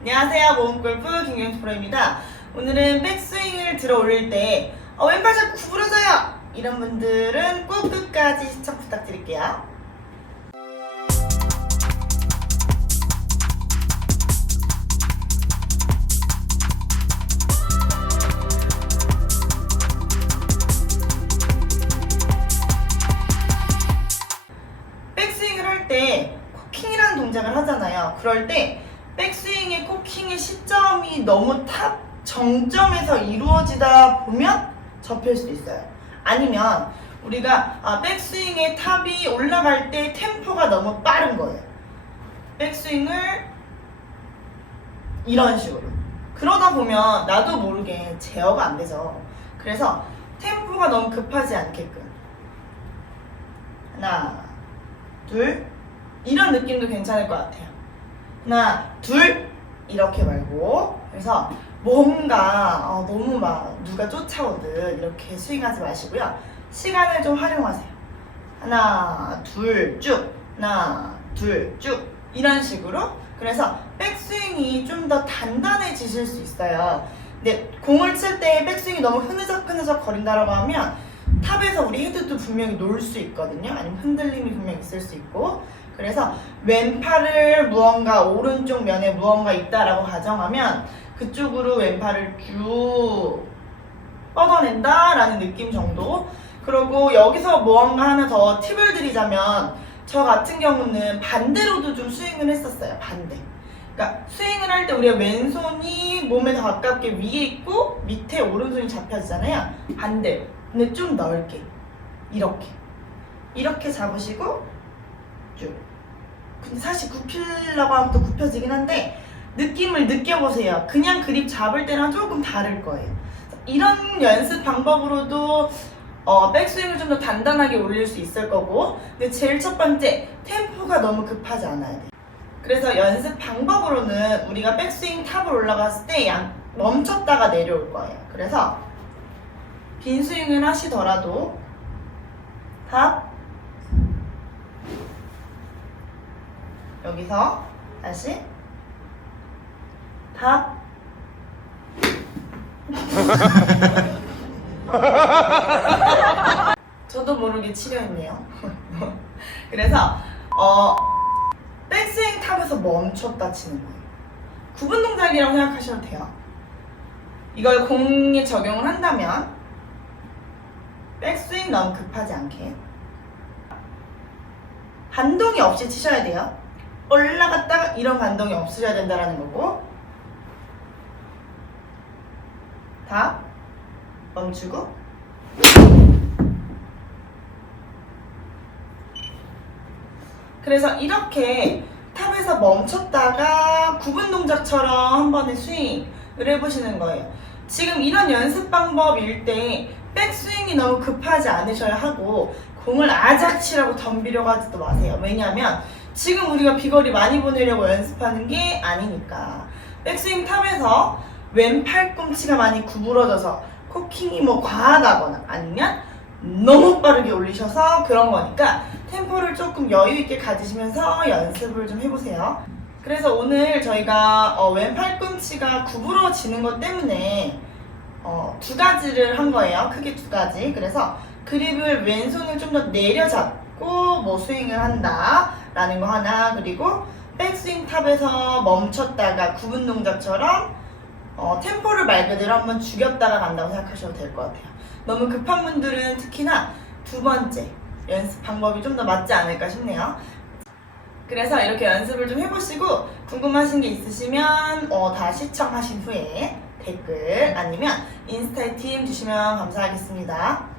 안녕하세요. 모험골프 김경수 프로입니다. 오늘은 백스윙을 들어 올릴 때 어, 왼발 자꾸 구부러져요! 이런 분들은 꼭 끝까지 시청 부탁드릴게요. 백스윙을 할 때 코킹이라는 동작을 하잖아요. 그럴 때 백스윙의 코킹의 시점이 너무 탑 정점에서 이루어지다 보면 접힐 수도 있어요. 아니면 우리가 아, 백스윙의 탑이 올라갈 때 템포가 너무 빠른 거예요. 백스윙을 이런 식으로. 그러다 보면 나도 모르게 제어가 안 되죠. 그래서 템포가 너무 급하지 않게끔. 하나, 둘. 이런 느낌도 괜찮을 것 같아요. 하나, 둘. 이렇게 말고. 그래서 뭔가 어, 너무 막 누가 쫓아오듯 이렇게 스윙하지 마시고요. 시간을 좀 활용하세요. 하나, 둘, 쭉. 하나, 둘, 쭉. 이런 식으로. 그래서 백스윙이 좀 더 단단해지실 수 있어요. 근데 공을 칠 때 백스윙이 너무 흐느적 흐느적 거린다라고 하면 탑에서 우리 헤드도 분명히 놓을 수 있거든요. 아니면 흔들림이 분명히 있을 수 있고. 그래서 왼팔을 무언가 오른쪽 면에 무언가 있다라고 가정하면 그쪽으로 왼팔을 쭉 뻗어낸다라는 느낌 정도. 그리고 여기서 무언가 하나 더 팁을 드리자면 저 같은 경우는 반대로도 좀 스윙을 했었어요. 반대. 그러니까 스윙을 할 때 우리가 왼손이 몸에 더 가깝게 위에 있고 밑에 오른손이 잡혀지잖아요. 반대로. 근데 좀 넓게. 이렇게. 이렇게 잡으시고 쭉. 근데 사실 굽히려고 하면 또 굽혀지긴 한데 느낌을 느껴보세요. 그냥 그립 잡을 때랑 조금 다를 거예요. 이런 연습 방법으로도 어, 백스윙을 좀 더 단단하게 올릴 수 있을 거고 근데 제일 첫 번째 템포가 너무 급하지 않아야 돼. 그래서 연습 방법으로는 우리가 백스윙 탑을 올라갔을 때 양, 멈췄다가 내려올 거예요. 그래서 빈 스윙을 하시더라도 탑 여기서 다시 탑 저도 모르게 치료했네요. 그래서 어 백스윙 탑에서 멈췄다 치는 거예요. 구분 동작이라고 생각하셔도 돼요. 이걸 공에 적용을 한다면 백스윙 너무 급하지 않게 반동이 없이 치셔야 돼요. 올라갔다가 이런 반동이 없으셔야 된다라는 거고 다 멈추고 그래서 이렇게 탑에서 멈췄다가 구분 동작처럼 한 번에 스윙을 해보시는 거예요. 지금 이런 연습 방법일 때 백스윙이 너무 급하지 않으셔야 하고 공을 아작치라고 덤비려고 하지도 마세요. 왜냐하면 지금 우리가 비거리 많이 보내려고 연습하는 게 아니니까. 백스윙 탑에서 왼 팔꿈치가 많이 구부러져서 코킹이 뭐 과하다거나 아니면 너무 빠르게 올리셔서 그런 거니까 템포를 조금 여유 있게 가지시면서 연습을 좀 해보세요. 그래서 오늘 저희가 어, 왼 팔꿈치가 구부러지는 것 때문에 어, 두 가지를 한 거예요. 크게 두 가지. 그래서 그립을 왼손을 좀 더 내려잡고 뭐 스윙을 한다 라는 거 하나 그리고 백스윙 탑에서 멈췄다가 구분 동작처럼 어, 템포를 말 그대로 한번 죽였다가 간다고 생각하셔도 될 것 같아요. 너무 급한 분들은 특히나 두 번째 연습 방법이 좀 더 맞지 않을까 싶네요. 그래서 이렇게 연습을 좀 해보시고 궁금하신 게 있으시면 어, 다 시청하신 후에 댓글 아니면 인스타에 DM 주시면 감사하겠습니다.